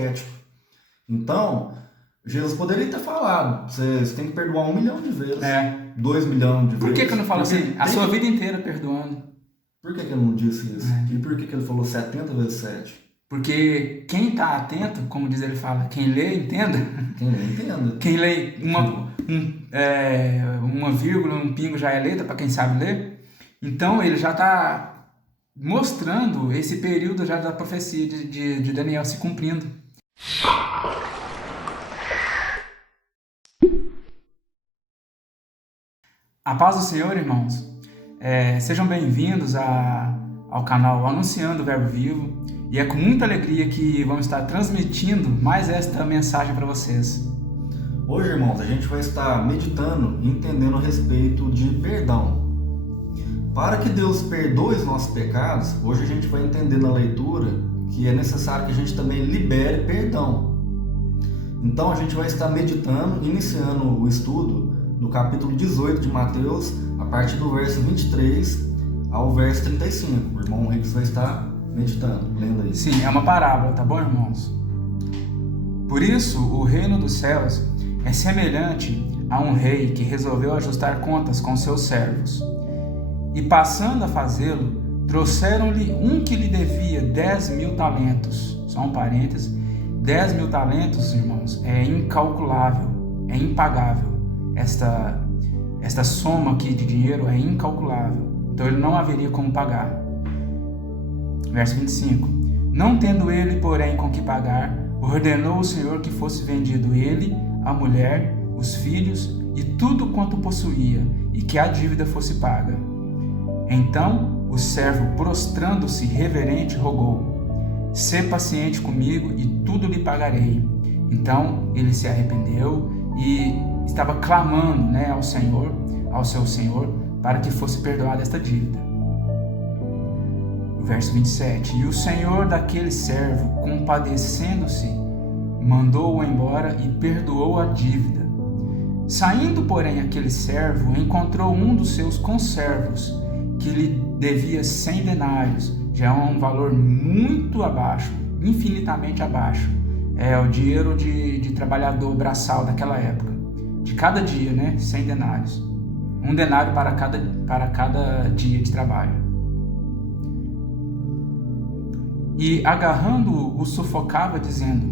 poético. Então, Jesus poderia ter falado, você tem que perdoar 1 milhão de vezes, 2 milhões de vezes. Por que eu não falo assim, a sua vida inteira perdoando? Por que ele não disse isso? E por que ele falou 70 vezes 7? Porque quem está atento, como diz ele fala, quem lê, entenda. Quem lê, entenda. Quem lê uma vírgula, um pingo já é letra, para quem sabe ler. Então ele já está mostrando esse período já da profecia de Daniel se cumprindo. A paz do Senhor, irmãos. Sejam bem-vindos ao canal Anunciando o Verbo Vivo. E é com muita alegria que vamos estar transmitindo mais esta mensagem para vocês. Hoje, irmãos, a gente vai estar meditando e entendendo a respeito de perdão. Para que Deus perdoe os nossos pecados, hoje a gente vai entender na leitura que é necessário que a gente também libere perdão. Então a gente vai estar meditando, iniciando o estudo no capítulo 18 de Mateus, a partir do verso 23 ao verso 35. O irmão Henrique vai estar meditando, lendo aí. Sim, é uma parábola, tá bom, irmãos? Por isso, o reino dos céus é semelhante a um rei que resolveu ajustar contas com seus servos. E passando a fazê-lo, trouxeram-lhe um que lhe devia 10.000 talentos. Só um parênteses. 10.000 talentos, irmãos, é incalculável, é impagável. Esta soma aqui de dinheiro é incalculável. Então ele não haveria como pagar. Verso 25. Não tendo ele, porém, com que pagar, ordenou o Senhor que fosse vendido ele, a mulher, os filhos e tudo quanto possuía, e que a dívida fosse paga. Então o servo, prostrando-se reverente, rogou: sê paciente comigo e tudo lhe pagarei. Então ele se arrependeu e estava clamando, ao seu Senhor, para que fosse perdoada esta dívida. Verso 27. E o Senhor daquele servo, compadecendo-se, mandou-o embora e perdoou a dívida. Saindo, porém, aquele servo, encontrou um dos seus conservos, que lhe devia 100 denários, já é um valor muito abaixo, infinitamente abaixo. É o dinheiro de trabalhador braçal daquela época. De cada dia, 100 denários. 1 denário para cada dia de trabalho. E agarrando-o, o sufocava, dizendo: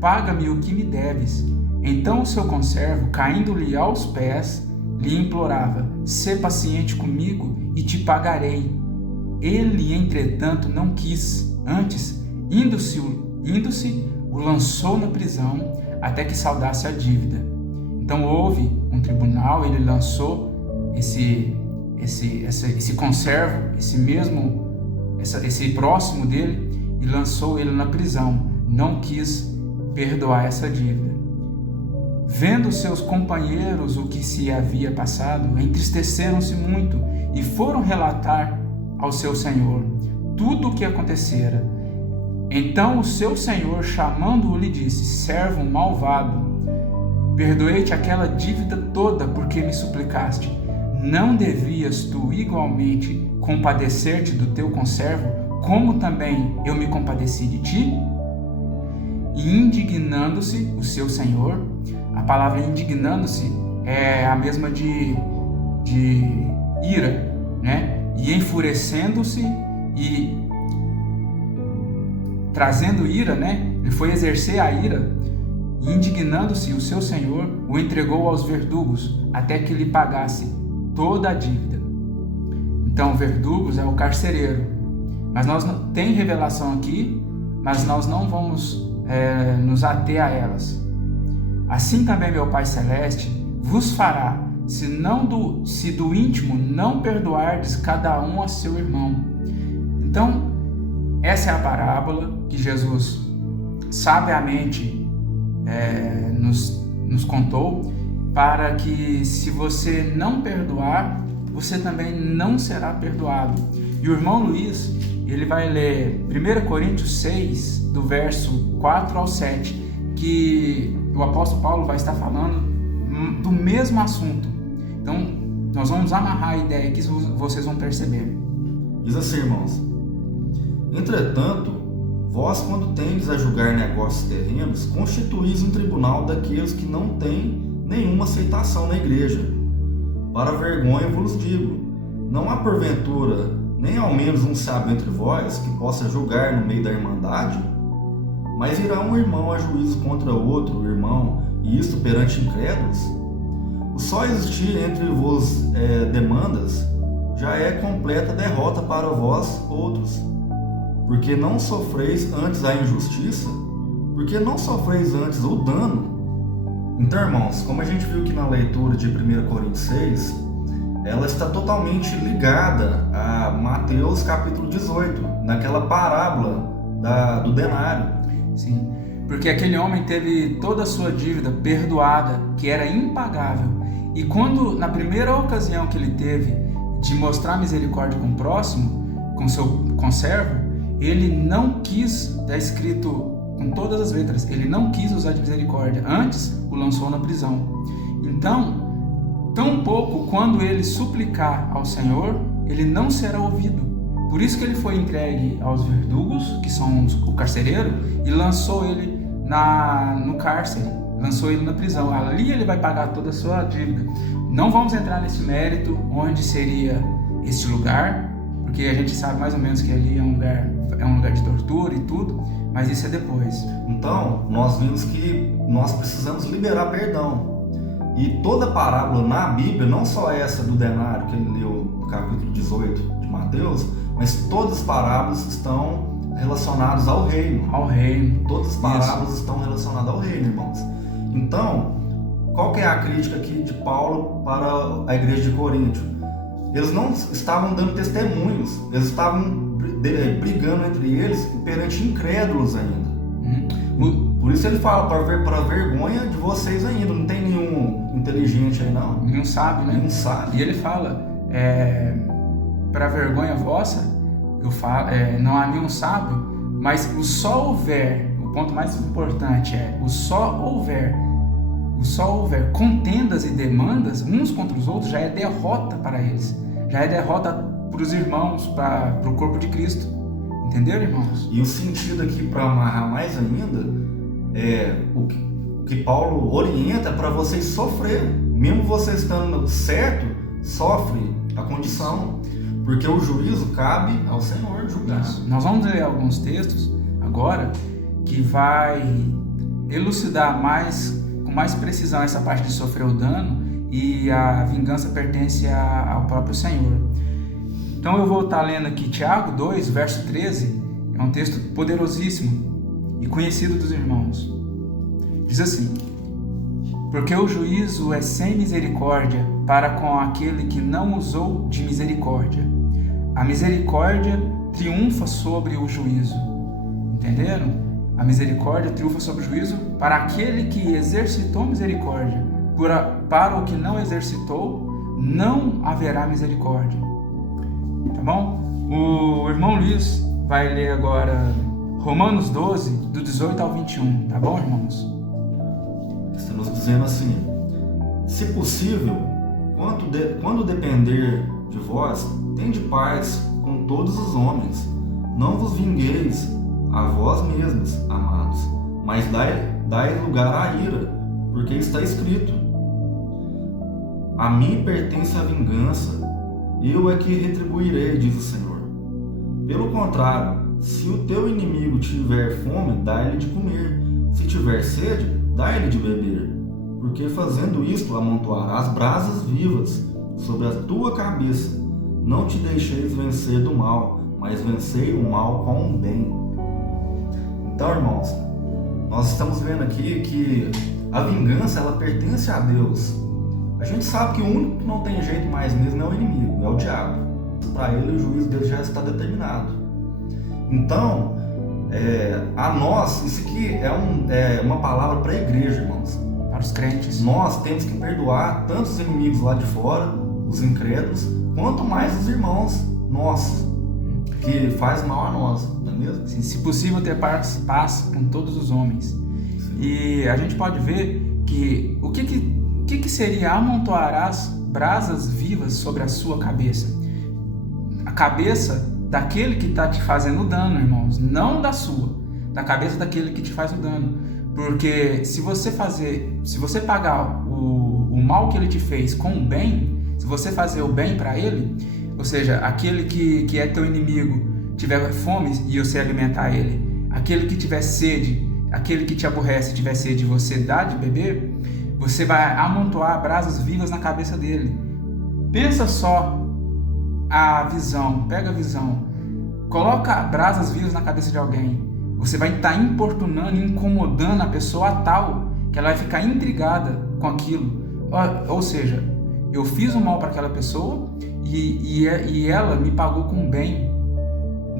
paga-me o que me deves. Então o seu conservo, caindo-lhe aos pés, lhe implorava: sê paciente comigo e te pagarei. Ele, entretanto, não quis. Antes, indo-se, o lançou na prisão até que saldasse a dívida. Então houve um tribunal, ele lançou esse conservo, esse próximo dele, e lançou ele na prisão. Não quis perdoar essa dívida. Vendo seus companheiros o que se havia passado, entristeceram-se muito e foram relatar ao seu senhor tudo o que acontecera. Então o seu senhor, chamando-o, lhe disse: servo malvado, perdoei-te aquela dívida toda porque me suplicaste. Não devias tu igualmente compadecer-te do teu conservo, como também eu me compadeci de ti? E indignando-se o seu senhor, a palavra indignando-se é a mesma de ira, E enfurecendo-se e trazendo ira, Ele foi exercer a ira. E indignando-se o seu senhor, o entregou aos verdugos, até que lhe pagasse toda a dívida. Então, verdugos é o carcereiro. Mas nós tem revelação aqui, mas nós não vamos nos ater a elas. Assim também meu Pai Celeste vos fará, se do íntimo não perdoardes cada um a seu irmão. Então, essa é a parábola que Jesus sabiamente nos contou, para que se você não perdoar, você também não será perdoado. E o irmão Luiz, ele vai ler 1 Coríntios 6, do verso 4 ao 7, que o apóstolo Paulo vai estar falando do mesmo assunto. Então, nós vamos amarrar a ideia aqui, vocês vão perceber. Diz assim, irmãos: entretanto, Vós, quando tendes a julgar negócios terrenos, constituís um tribunal daqueles que não têm nenhuma aceitação na igreja. Para vergonha vos digo, não há porventura nem ao menos um sábio entre vós que possa julgar no meio da irmandade? Mas irá um irmão a juízo contra outro irmão, e isto perante incrédulos? O só existir entre vós demandas já é completa derrota para vós outros. Porque não sofreis antes a injustiça? Porque não sofreis antes o dano? Então, irmãos, como a gente viu aqui na leitura de 1 Coríntios 6, ela está totalmente ligada a Mateus capítulo 18, naquela parábola do denário. Sim, porque aquele homem teve toda a sua dívida perdoada, que era impagável. E quando, na primeira ocasião que ele teve de mostrar misericórdia com o próximo, com seu conservo, ele não quis, está escrito com todas as letras, ele não quis usar de misericórdia, antes o lançou na prisão. Então, tampouco quando ele suplicar ao Senhor, ele não será ouvido. Por isso que ele foi entregue aos verdugos, que são o carcereiro, e lançou ele no cárcere, lançou ele na prisão. Ali ele vai pagar toda a sua dívida. Não vamos entrar nesse mérito, onde seria esse lugar, porque a gente sabe mais ou menos que ali é um lugar de tortura e tudo, mas isso é depois. Então, nós vimos que nós precisamos liberar perdão. E toda parábola na Bíblia, não só essa do denário que ele leu no capítulo 18 de Mateus, mas todas as parábolas estão relacionadas ao reino. Ao reino. Todas as parábolas estão relacionadas ao reino, irmãos. Então, qual que é a crítica aqui de Paulo para a igreja de Corinto? Eles não estavam dando testemunhos, eles estavam brigando entre eles perante incrédulos ainda. Por isso ele fala, para vergonha de vocês ainda, não tem nenhum inteligente aí não. Nenhum sábio, né? Nenhum sábio. E ele fala, para vergonha vossa, eu falo, não há nenhum sábio, mas o só houver, o ponto mais importante o só houver contendas e demandas uns contra os outros, já é derrota para eles, já é derrota para os irmãos, para o corpo de Cristo. Entenderam, irmãos? E o sentido aqui, para amarrar mais ainda, o que Paulo orienta é para vocês sofrer, mesmo vocês estando certo, sofre a condição, porque o juízo cabe ao Senhor julgar. Isso. Nós vamos ler alguns textos agora que vai elucidar com mais precisão essa parte de sofrer o dano, e a vingança pertence ao próprio Senhor. Então eu vou estar lendo aqui Tiago 2, verso 13, é um texto poderosíssimo e conhecido dos irmãos. Diz assim: porque o juízo é sem misericórdia para com aquele que não usou de misericórdia. A misericórdia triunfa sobre o juízo. Entenderam? A misericórdia triunfa sobre o juízo para aquele que exercitou misericórdia. Para o que não exercitou, não haverá misericórdia. Tá bom? O irmão Luiz vai ler agora Romanos 12, do 18 ao 21. Tá bom, irmãos? Estamos dizendo assim: se possível, quando depender de vós, tende paz com todos os homens. Não vos vingueis a vós mesmos, amados, mas dai lugar à ira, porque está escrito: a mim pertence a vingança, eu é que retribuirei, diz o Senhor. Pelo contrário, se o teu inimigo tiver fome, dá-lhe de comer, se tiver sede, dá-lhe de beber, porque fazendo isto amontoarás brasas vivas sobre a tua cabeça. Não te deixeis vencer do mal, mas vencei o mal com o bem. Então, irmãos, nós estamos vendo aqui que a vingança, ela pertence a Deus. A gente sabe que o único que não tem jeito mais mesmo é o inimigo, é o diabo. Para ele o juízo dele já está determinado. Então, a nós, isso aqui é uma palavra para a igreja, irmãos. Para os crentes. Nós temos que perdoar tanto os inimigos lá de fora, os incrédulos, quanto mais os irmãos nossos, que faz mal a nós, não é mesmo? Sim, se possível, ter paz com todos os homens. Sim. E a gente pode ver que o que seria amontoar as brasas vivas sobre a sua cabeça? A cabeça daquele que está te fazendo dano, irmãos, não da sua. da cabeça daquele que te faz o dano. Porque se você pagar o mal que ele te fez com o bem, se você fazer o bem para ele, ou seja, aquele que é teu inimigo tiver fome e você alimentar ele, aquele que tiver sede, aquele que te aborrece tiver sede e você dá de beber, você vai amontoar brasas vivas na cabeça dele. Pensa só a visão, pega a visão, coloca brasas vivas na cabeça de alguém. Você vai estar importunando, incomodando a pessoa tal que ela vai ficar intrigada com aquilo. Ou seja, eu fiz o mal para aquela pessoa e ela me pagou com bem.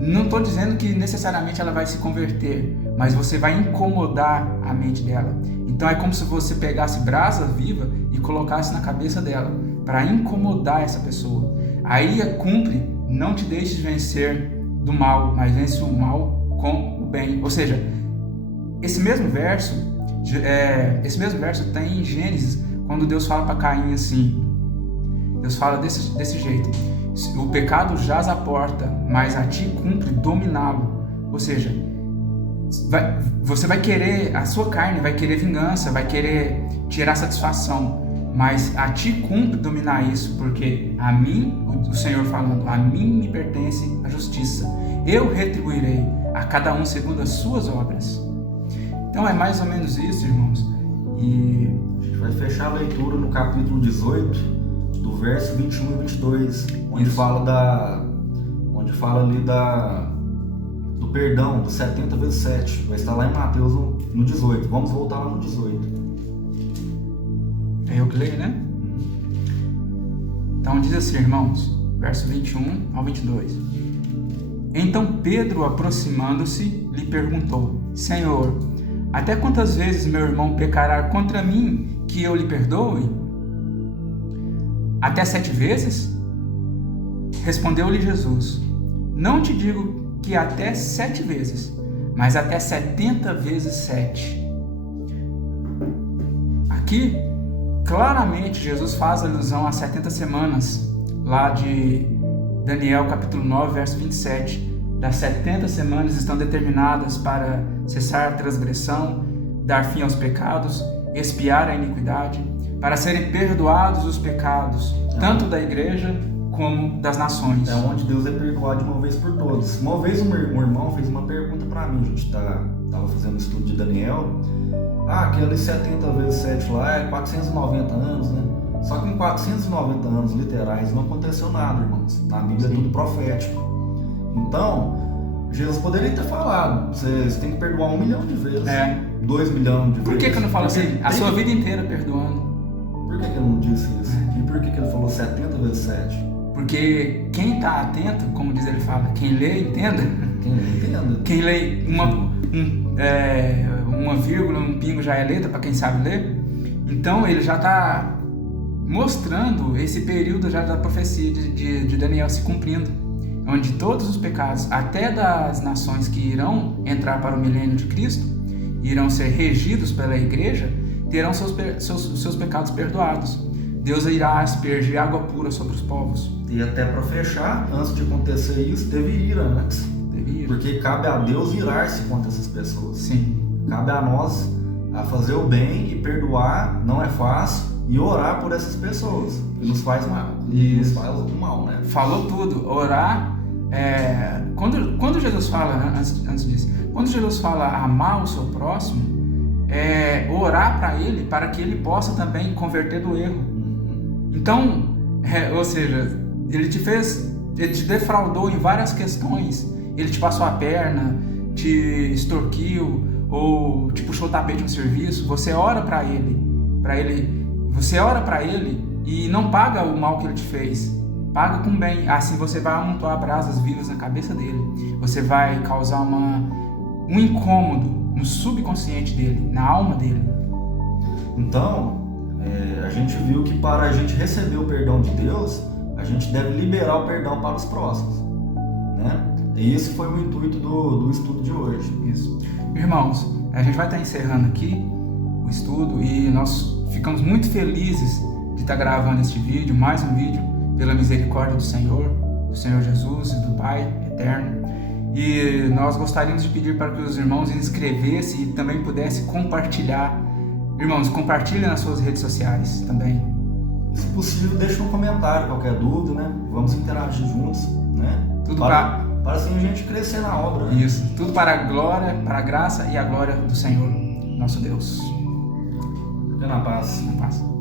Não estou dizendo que necessariamente ela vai se converter, mas você vai incomodar a mente dela. Então é como se você pegasse brasa viva e colocasse na cabeça dela, para incomodar essa pessoa. Aí cumpre, não te deixes vencer do mal, mas vence o mal com o bem. Ou seja, esse mesmo verso tem em Gênesis, quando Deus fala para Caim assim, Deus fala desse jeito: o pecado jaz à porta, mas a ti cumpre dominá-lo. Ou seja, você vai querer, a sua carne vai querer vingança, vai querer tirar satisfação, mas a ti cumpre dominar isso, porque a mim, o Senhor falando, a mim me pertence a justiça, eu retribuirei a cada um segundo as suas obras. Então é mais ou menos isso, irmãos. E a gente vai fechar a leitura no capítulo 18, do verso 21 e 22, onde fala ali do perdão, do 70 vezes 7. Vai estar lá em Mateus no 18. Vamos voltar lá no 18. É eu que leio, né? Então diz assim, irmãos, verso 21 ao 22. Então Pedro, aproximando-se, lhe perguntou: Senhor, até quantas vezes meu irmão pecará contra mim que eu lhe perdoe? Até 7 vezes? Respondeu-lhe Jesus: Não te digo que até 7 vezes, mas até 70 vezes 7. Aqui, claramente, Jesus faz alusão às 70 semanas, lá de Daniel capítulo 9, verso 27. Das 70 semanas estão determinadas para cessar a transgressão, dar fim aos pecados, expiar a iniquidade, para serem perdoados os pecados, tanto da igreja como das nações. É onde Deus é perdoado de uma vez por todas. Uma vez um irmão fez uma pergunta para mim, a gente estava fazendo estudo de Daniel. Aquele 70 vezes 7 lá é 490 anos, né? Só que em 490 anos literais não aconteceu nada, irmãos. Na Bíblia é tudo profético. Então, Jesus poderia ter falado, vocês têm que perdoar 1 milhão de vezes, 2 milhões de vezes. Por que eu não falo assim? A sua vida inteira perdoando. Por que ele não disse isso? E por que ele falou 70 vezes 7? Porque quem está atento, como diz ele fala, quem lê, entenda. Quem lê, entenda. Quem lê uma vírgula, um pingo já é letra, para quem sabe ler. Então ele já está mostrando esse período já da profecia de Daniel se cumprindo, onde todos os pecados, até das nações que irão entrar para o milênio de Cristo, irão ser regidos pela igreja, terão seus pecados perdoados. Deus irá aspergir água pura sobre os povos. E até para fechar, antes de acontecer isso, teve ira antes. Porque cabe a Deus irar-se contra essas pessoas. Sim. Cabe a nós a fazer o bem e perdoar, não é fácil, e orar por essas pessoas que nos faz mal. Isso. Nos faz o mal, né? Falou tudo. Orar. Quando Jesus fala, antes disso, quando Jesus fala amar o seu próximo, orar para ele, para que ele possa também converter do erro. Então, ou seja, ele te defraudou em várias questões. Ele te passou a perna, te extorquiu ou te puxou o tapete no serviço. Você ora para ele, você ora para ele e não paga o mal que ele te fez. Paga com bem. Assim você vai amontoar brasas vivas na cabeça dele. Você vai causar um incômodo no subconsciente dele, na alma dele. Então, a gente viu que para a gente receber o perdão de Deus, a gente deve liberar o perdão para os próximos, né? E esse foi o intuito do estudo de hoje. Isso. Irmãos, a gente vai estar encerrando aqui o estudo e nós ficamos muito felizes de estar gravando este vídeo, mais um vídeo, pela misericórdia do Senhor Jesus e do Pai eterno. E nós gostaríamos de pedir para que os irmãos inscrevessem e também pudessem compartilhar. Irmãos, compartilhem nas suas redes sociais também. Se possível, deixe um comentário, qualquer dúvida, né? Vamos interagir juntos, né? Tudo para assim a gente crescer na obra, né? Isso, tudo para a glória, para a graça e a glória do Senhor, nosso Deus. Fique na paz. Na paz.